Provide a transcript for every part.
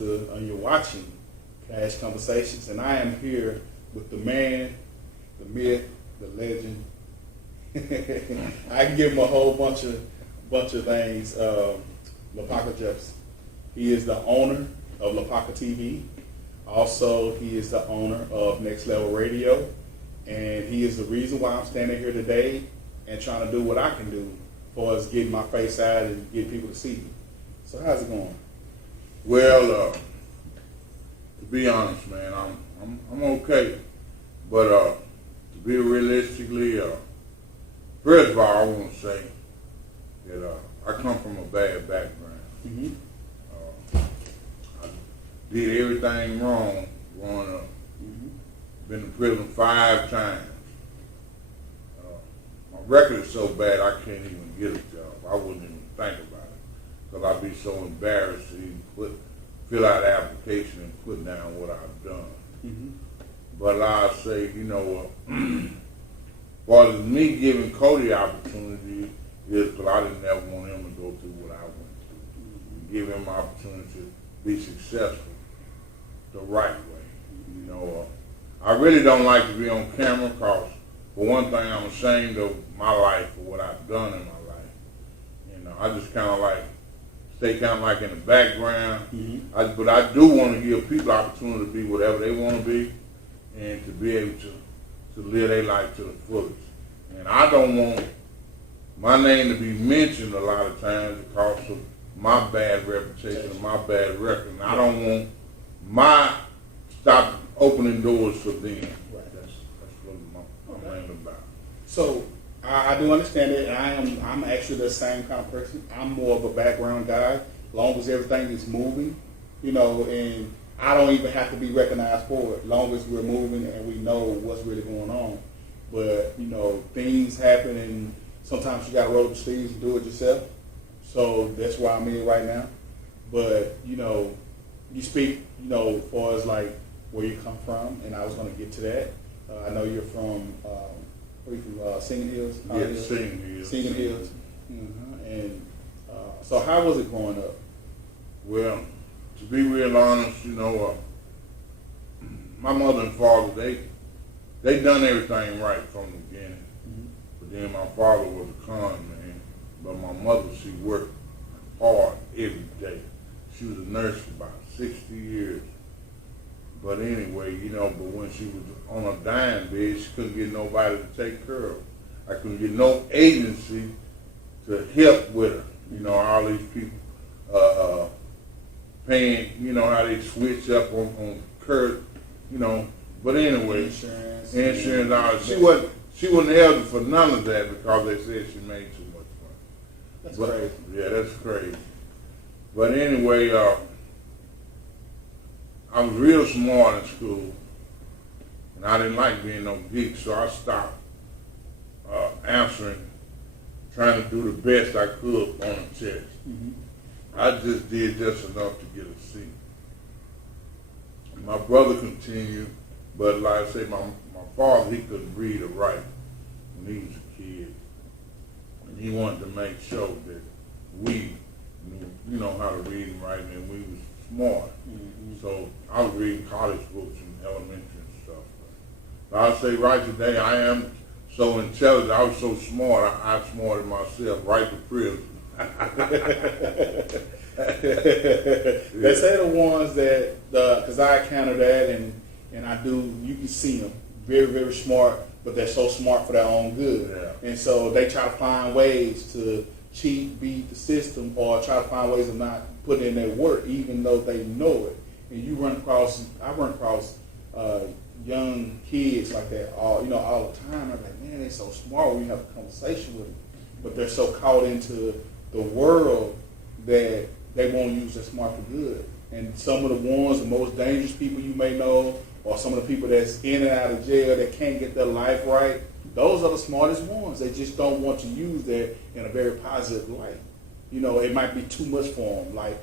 You're watching Kash Conversations, and I am here with the man, the myth, the legend. I can give him a whole bunch of things. Lapaca Jefferson. He is the owner of Lapaca TV. Also, he is the owner of Next Level Radio, and he is the reason why I'm standing here today and trying to do what I can do for us getting my face out and get people to see me. So how's it going? Well, to be honest, man, I'm okay. But to be realistically, first of all, I want to say that I come from a bad background. Mm-hmm. I did everything wrong growing up. Mm-hmm. Been to prison 5 times. My record is so bad I can't even get a job. I wouldn't even think about it because I'd be so embarrassed to even fill out an application and put down what I've done. Mm-hmm. But I'll say, for me giving Cody the opportunity is because I didn't ever want him to go through what I went through. Mm-hmm. Give him an opportunity to be successful the right way. I really don't like to be on camera because, for one thing, I'm ashamed of my life for what I've done in my life. I just kind of stay kind of like in the background. Mm-hmm. But I do want to give people opportunity to be whatever they want to be and to be able to live their life to the fullest. And I don't want my name to be mentioned a lot of times because of my bad reputation and my bad record. And I don't want my stop opening doors for them. Right. That's what I'm mainly about. So I do understand it, and I'm actually the same kind of person. I'm more of a background guy, as long as everything is moving, and I don't even have to be recognized for it, as long as we're moving and we know what's really going on. But, things happen, and sometimes you got to roll up the sleeves and do it yourself. So that's why I'm here right now. But, you speak, as far as like where you come from, and I was going to get to that. I know you're from, Singing Hills? Yes, Singing Hills. Singing Hills. Mm-hmm. And so how was it growing up? Well, to be real honest, my mother and father, they done everything right from the beginning. Mm-hmm. But then my father was a con man. But my mother, she worked hard every day. She was a nurse for about 60 years. But anyway, but when she was on a dying bed, she couldn't get nobody to take care of her. I couldn't get no agency to help with her. All these people paying, how they switch up on Kurt, But anyway, insurance, all that. She wasn't eligible for none of that because they said she made too much money. That's crazy. Yeah, that's crazy. But anyway, I was real smart in school, and I didn't like being no geek, so I stopped answering, trying to do the best I could on a test. Mm-hmm. I just did just enough to get a C. My brother continued, but like I say, my father, he couldn't read or write when he was a kid, and he wanted to make sure that we knew, how to read and write, and we was smart. Mm-hmm. So I was reading college books and elementary and stuff. But I'll say right today, I am so intelligent. I was so smart, I outsmarted myself right to prison. They say the ones that, because I encounter that, and I do, you can see them, very, very smart, but they're so smart for their own good. Yeah. And so they try to find ways to cheat, beat the system, or try to find ways of not putting in their work, even though they know it. And I run across young kids like that all the time. I'm like, man, they're so smart when you have a conversation with them, but they're so caught into the world that they won't use their smart for good. And some of the ones, the most dangerous people you may know, or some of the people that's in and out of jail that can't get their life right, those are the smartest ones. They just don't want to use that in a very positive light. It might be too much for them. Like,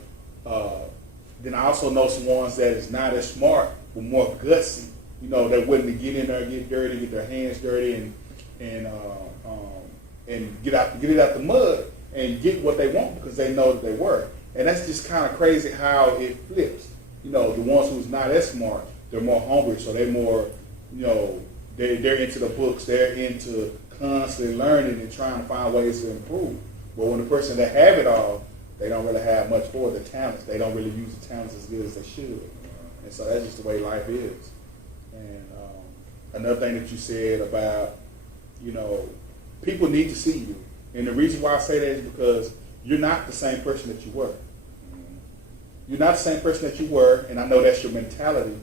then I also know some ones that is not as smart, but more gutsy. They're willing to get in there, get dirty, get their hands dirty, and get it out the mud and get what they want because they know that they work. And that's just kind of crazy how it flips. the ones who's not as smart, they're more hungry, so they're more, they're into the books, they're into constantly learning and trying to find ways to improve. But when the person that have it all, they don't really have much for the talents. They don't really use the talents as good as they should. And so that's just the way life is. And another thing that you said about, people need to see you. And the reason why I say that is because you're not the same person that you were. You're not the same person that you were, and I know that's your mentality,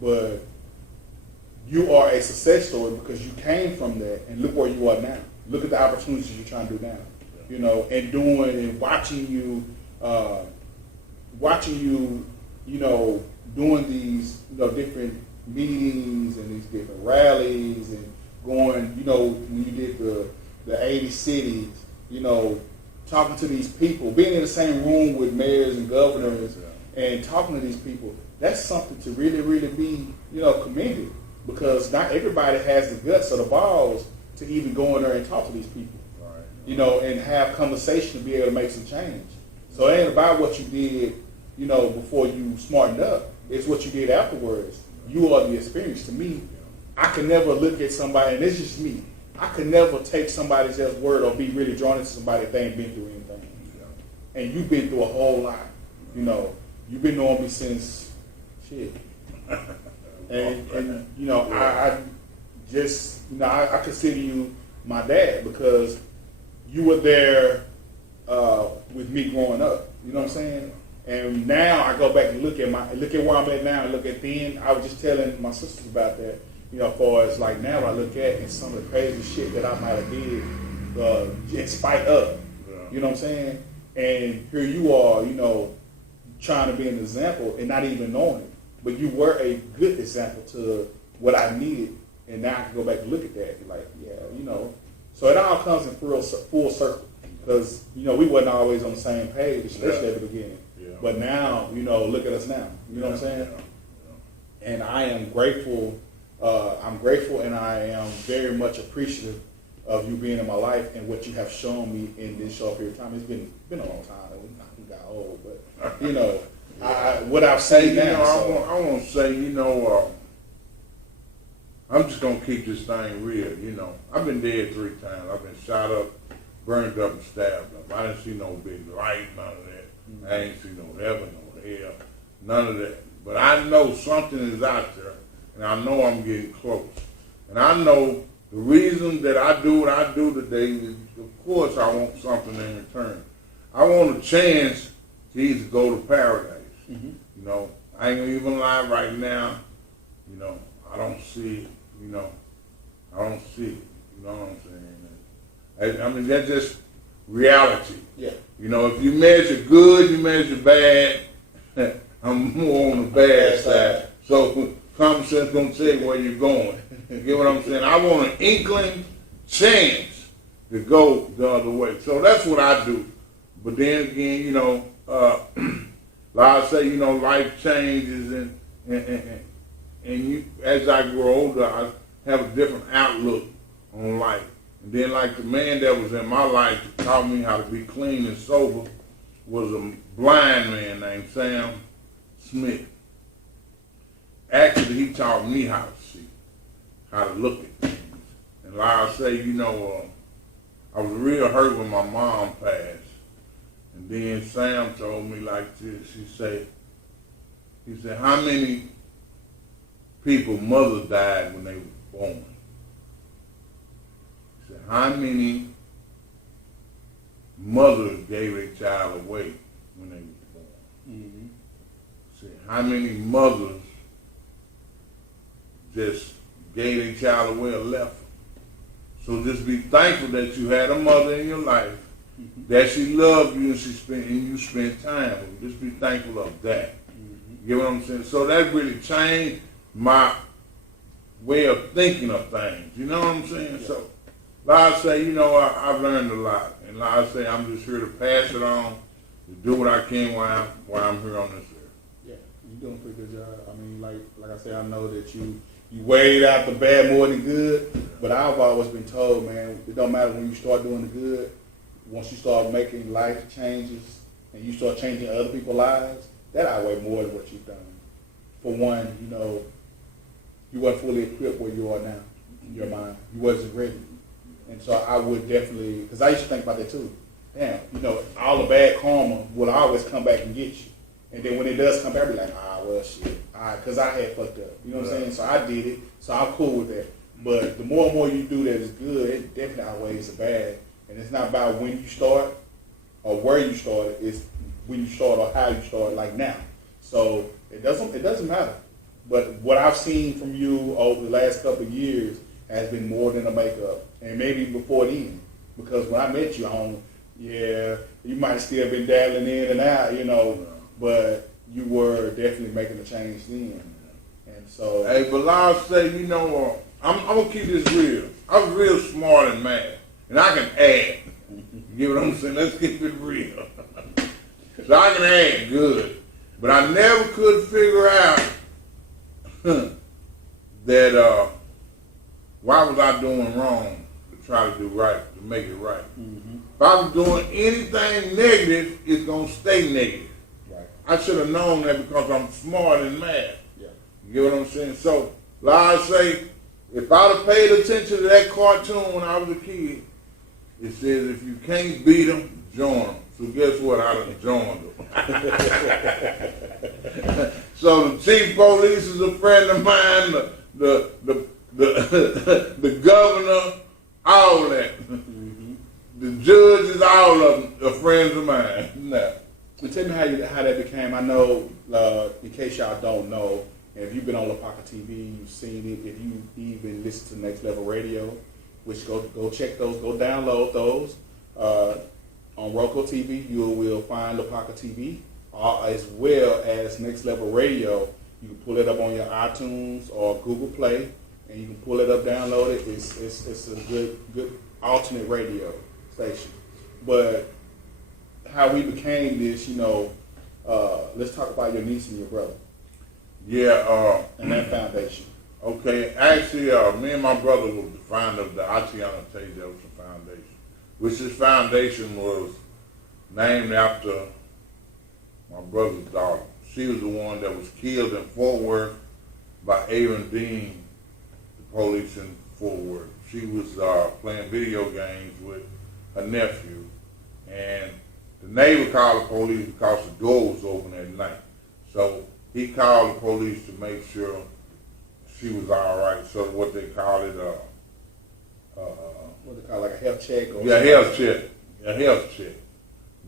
but you are a success story because you came from that, and look where you are now. Look at the opportunities you're trying to do now. And doing and watching you, doing these, different meetings and these different rallies and going, when you did the 80 cities, talking to these people, being in the same room with mayors and governors and talking to these people, that's something to really, really be, commended, because not everybody has the guts or the balls to even go in there and talk to these people. And have conversation to be able to make some change. So it ain't about what you did, before you smartened up. It's what you did afterwards. You are the experience. To me, I can never look at somebody, and it's just me. I could never take somebody else's word or be really drawn into somebody if they ain't been through anything. And you've been through a whole lot. You've been knowing me since shit. And I just, I consider you my dad because you were there with me growing up. You know what I'm saying? And now I go back and look at where I'm at now and look at then. I was just telling my sisters about that. As far as like now I look at and some of the crazy shit that I might have did in spite of. You know what I'm saying? And here you are, trying to be an example and not even knowing it. But you were a good example to what I needed. And now I can go back and look at that. Like, So it all comes in full circle. Because, we wasn't always on the same page, especially at the beginning. But now, look at us now. You know what I'm saying? And I am grateful. I'm grateful, and I am very much appreciative of you being in my life and what you have shown me in this short period of time. It's been a long time. We got old, but what I've seen now. I want to say, I'm just gonna keep this thing real. I've been dead 3 times. I've been shot up, burned up, and stabbed up. I didn't see no big light, none of that. I ain't see no heaven, no hell, none of that. But I know something is out there. And I know I'm getting close. And I know the reason that I do what I do today is, of course, I want something in return. I want a chance to either go to paradise. I ain't gonna even lie right now. I don't see it. I don't see it. You know what I'm saying? I mean, that's just reality. Yeah. If you measure good, you measure bad. I'm more on the bad side. So common sense gonna tell you where you're going. You get what I'm saying? I want an inkling chance to go the other way. So that's what I do. But then again, like I say, life changes and you, as I grow older, I have a different outlook on life. And then like the man that was in my life that taught me how to be clean and sober was a blind man named Sam Smith. Actually, he taught me how to see, how to look at things. And like I say, I was real hurt when my mom passed. And then Sam told me like this. He said, how many people mothers died when they were born? He said, how many mothers gave their child away when they were born? He said, how many mothers just gave their child away or left them? So just be thankful that you had a mother in your life, that she loved you and you spent time with her. Just be thankful of that. You get what I'm saying? So that really changed my way of thinking of things. You know what I'm saying? Yeah. So like I say, I've learned a lot. And like I say, I'm just here to pass it on, to do what I can while I'm here on this earth. Yeah, you're doing a pretty good job. I mean, like I say, I know that you weighed out the bad more than good, but I've always been told, man, it don't matter when you start doing the good. Once you start making life changes and you start changing other people's lives, that outweighs more than what you've done. for one, you know, you weren't fully equipped where you are now in your mind. You wasn't ready. And so I would definitely, because I used to think about that too. Damn, you know, all the bad karma will always come back and get you. And then when it does come back, I'll be like, well, shit. Because I had fucked up. You know what I'm saying? So I did it. So I'm cool with that. But the more and more you do that is good, it definitely outweighs the bad. And it's not about when you start or where you started. It's when you start or how you start, like now. So it doesn't matter. But what I've seen from you over the last couple of years has been more than a makeup. And maybe before then. Because when I met you, you might have still been dabbling in and out, you know, but you were definitely making a change then. And so... Hey, but I'll say, you know, I'm going to keep this real. I was real smart in math. And I can add. You get what I'm saying? Let's keep it real. So I can add good. But I never could figure out that why was I doing wrong to try to do right, to make it right. Mm-hmm. If I was doing anything negative, it's going to stay negative. Right. I should have known that because I'm smart in math. Yeah. You get what I'm saying? So, like I say, if I'd have paid attention to that cartoon when I was a kid, it says if you can't beat them, join them. So guess what? I done joined them. So the chief police is a friend of mine, the governor, all that. Mm-hmm. The judges, all of them are friends of mine. Now, and tell me how that became. I know, in case y'all don't know, and if you've been on Lapaca TV, you've seen it. If you even listen to Next Level Radio, which go check those, go download those. On Roku TV, you will find Lapaca TV, as well as Next Level Radio. You can pull it up on your iTunes or Google Play, and you can pull it up, download it. It's a good alternate radio station. But how we became this, you know, let's talk about your niece and your brother. Yeah. And that foundation. Okay, actually, me and my brother were the founder of the Atiana Tay Jefferson Foundation, which this foundation was named after my brother's daughter. She was the one that was killed in Fort Worth by Aaron Dean, the police in Fort Worth. She was playing video games with her nephew, and the neighbor called the police because the door was open at night. So he called the police to make sure she was all right. So what they call it, what they call like a health check? Or health check. A health check.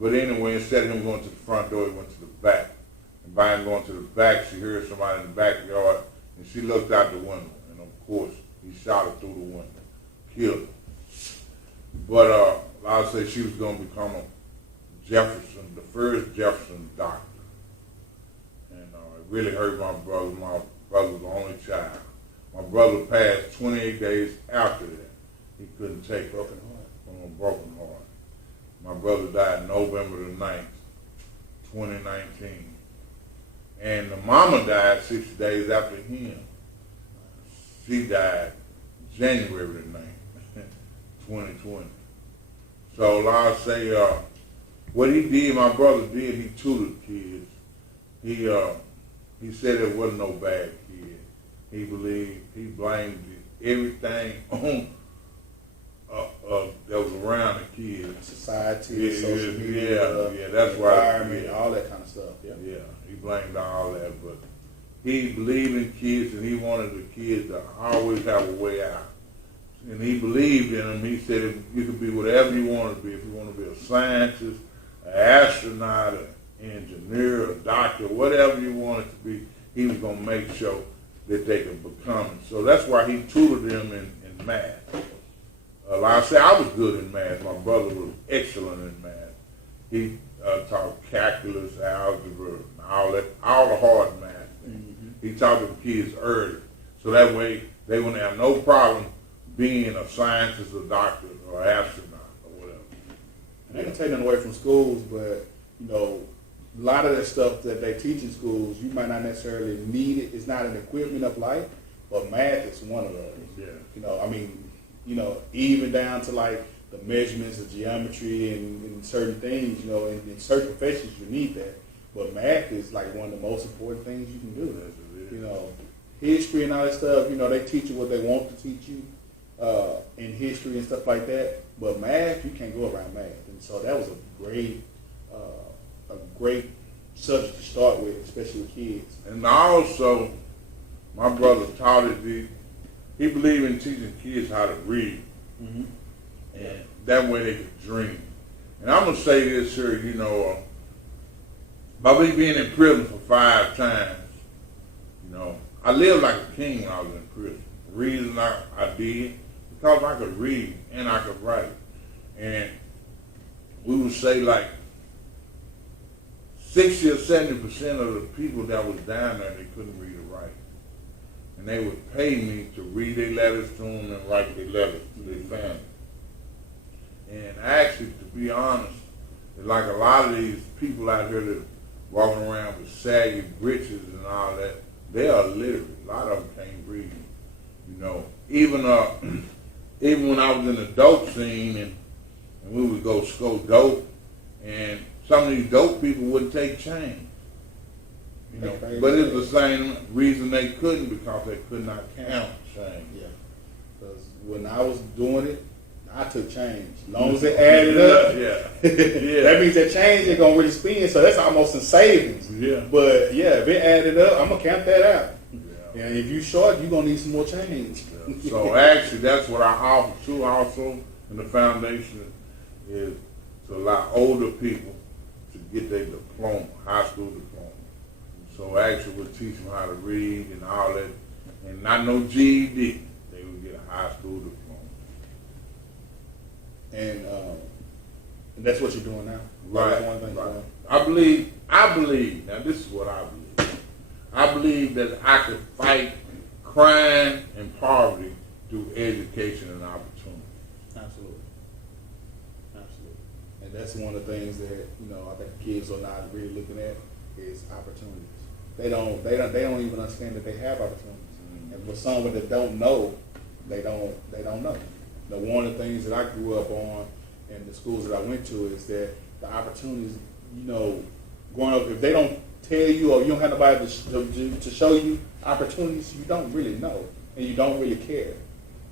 But anyway, instead of him going to the front door, he went to the back. And by him going to the back, she heard somebody in the backyard, and she looked out the window. And of course, he shot her through the window, killed her. But I'll say she was going to become a Jefferson, the first Jefferson doctor. And it really hurt my brother. My brother was the only child. My brother passed 28 days after that. He couldn't take broken heart from a broken heart. My brother died November the 9th, 2019. And the mama died 6 days after him. She died January the 9th, 2020. So like I say, what he did, my brother did, he tutored kids. He said it wasn't no bad kid. He blamed everything on that was around the kids. Society, social media, that's environment, right. all that kind of stuff. Yeah, he blamed all that, but he believed in kids, and he wanted the kids to always have a way out. And he believed in them. He said you could be whatever you want to be. If you want to be a scientist, an astronaut, an engineer, a doctor, whatever you wanted to be, he was going to make sure that they could become it. So that's why he tutored them in math. Like I said, I was good in math. My brother was excellent in math. He taught calculus, algebra, all the hard math. Mm-hmm. He taught them kids early. So that way they wouldn't have no problem being a scientist, a doctor, or astronaut, or whatever. And they can take them away from schools, but, you know, a lot of that stuff that they teach in schools, you might not necessarily need it. It's not an equipment of life, but math is one of those. Yeah. You know, I mean, you know, even down to like the measurements of geometry and certain things, you know, in certain professions you need that. But math is like one of the most important things you can do. Yes, it is. You know, history and all that stuff, you know, they teach you what they want to teach you in history and stuff like that. But math, you can't go around math. And so that was a great subject to start with, especially with kids. And also, my brother taught it. He believed in teaching kids how to read, Mm-hmm. and that way they could dream. And I'm gonna say this here, you know, by me being in prison for 5 times, you know, I lived like a king when I was in prison. The reason I did, because I could read and I could write. And we would say like 60 or 70% of the people that was down there, they couldn't read or write. And they would pay me to read their letters to them and write their letters to their family. And actually, to be honest, like a lot of these people out here that walking around with saggy breeches and all that, they are illiterate. A lot of them can't read. You know, even when I was in the dope scene and we would go scope dope, and some of these dope people wouldn't take change. You know, but it's the same reason they couldn't, because they could not count change. Yeah, because when I was doing it, I took change. As long as it added up, Yeah. that means that change ain't gonna really spend. So that's almost in savings. Yeah. But yeah, if it added up, I'm gonna count that out. Yeah. And if you short, you're gonna need some more change. Yeah. So actually, that's what I offer too. Also, in the foundation is to allow older people to get their diploma, high school diploma. So actually, we'll teach them how to read and all that, and not no GED. They will get a high school diploma. And that's what you're doing now. Right. That's one thing you're right. I believe. Now, this is what I believe. I believe that I could fight crime and poverty through education and opportunity. Absolutely. And that's one of the things that, you know, I think kids are not really looking at is opportunities. They don't even understand that they have opportunities. Mm-hmm. And for someone that don't know, they don't know. Now, one of the things that I grew up on in the schools that I went to is that the opportunities, you know, growing up, if they don't tell you or you don't have nobody to show you opportunities, you don't really know and you don't really care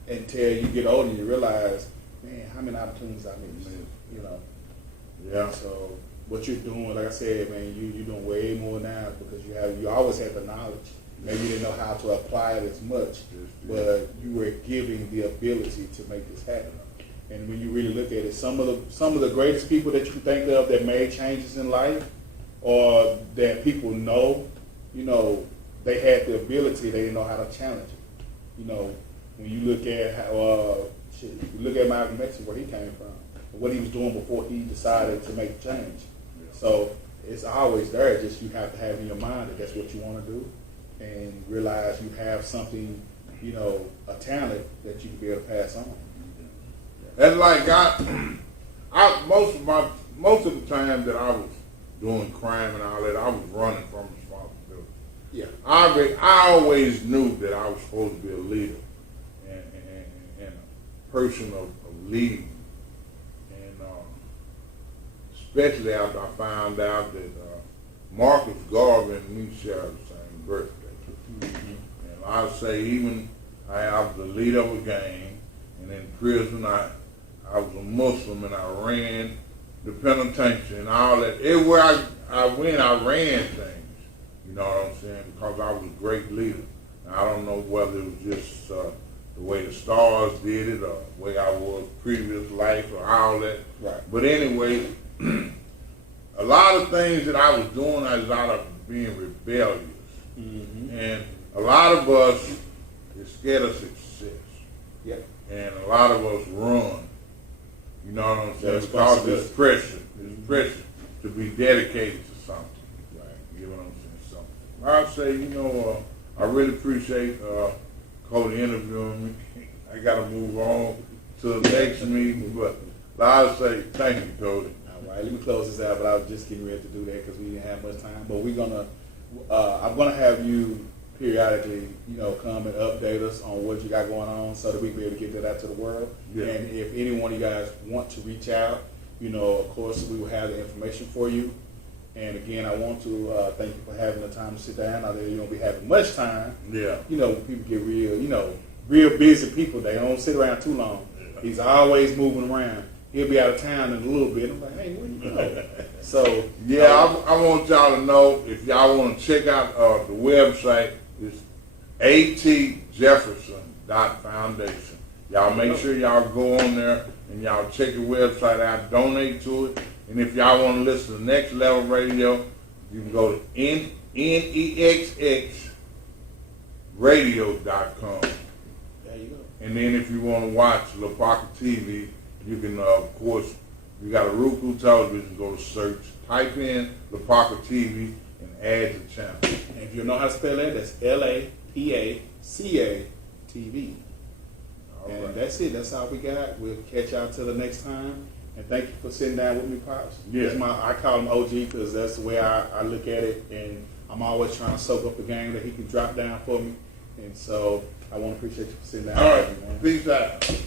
until you get older and you realize, man, how many opportunities I missed, you know. Yeah. So what you're doing, like I said, man, you're doing way more now because you always had the knowledge. Maybe you didn't know how to apply it as much, but you were given the ability to make this happen. And when you really look at it, some of the greatest people that you can think of that made changes in life, or that people know, you know, they had the ability, they didn't know how to challenge it. You know, when you look at how, you look at Malcolm X, where he came from, what he was doing before he decided to make change. So it's always there. Just you have to have in your mind that that's what you want to do, and realize you have something, you know, a talent that you can be able to pass on. And like most of the time that I was doing crime and all that, I was running from responsibility. Yeah. I always knew that I was supposed to be a leader and a person of leading. And especially after I found out that Marcus Garvey and me share the same birthday. Mm-hmm. And I say even I was the leader of a gang, and in prison I was a Muslim and I ran the penitentiary and all that. Everywhere I went, I ran things. You know what I'm saying? Because I was a great leader. Now, I don't know whether it was just the way the stars did it or the way I was previous life or all that. Right. But anyway, a lot of things that I was doing, I was out of being rebellious. Mm-hmm. And a lot of us is scared of success. Yeah. And a lot of us run. You know what I'm saying? Because there's pressure. There's pressure to be dedicated to something. Right. You know what I'm saying? So I'll say, you know, I really appreciate Cody interviewing me. I got to move on to the next meeting, but I'll say thank you, Cody. All right, let me close this out, but I was just getting ready to do that because we didn't have much time. But I'm gonna have you periodically, you know, come and update us on what you got going on so that we can be able to get that out to the world. Yeah. And if any one of you guys want to reach out, you know, of course, we will have the information for you. And again, I want to thank you for having the time to sit down. I know you don't be having much time. Yeah. You know, people get real, real busy people. They don't sit around too long. Yeah. He's always moving around. He'll be out of town in a little bit. I'm like, hey, where you go? So yeah, I want y'all to know, if y'all want to check out the website, it's atjefferson.foundation. Y'all make sure y'all go on there and y'all check the website out, donate to it. And if y'all want to listen to Next Level Radio, you can go to nexxradio.com. There you go. And then if you want to watch Lapaca TV, you can, of course, you got a Roku television, go to search, type in Lapaca TV, and add the channel. And if you know how to spell that, that's Lapaca TV. And right. that's it. That's all we got. We'll catch y'all till the next time. And thank you for sitting down with me, Pops. Yeah. I call him OG because that's the way I look at it. And I'm always trying to soak up a game that he can drop down for me. And so I want to appreciate you for sitting down All with right. me, man. Peace out.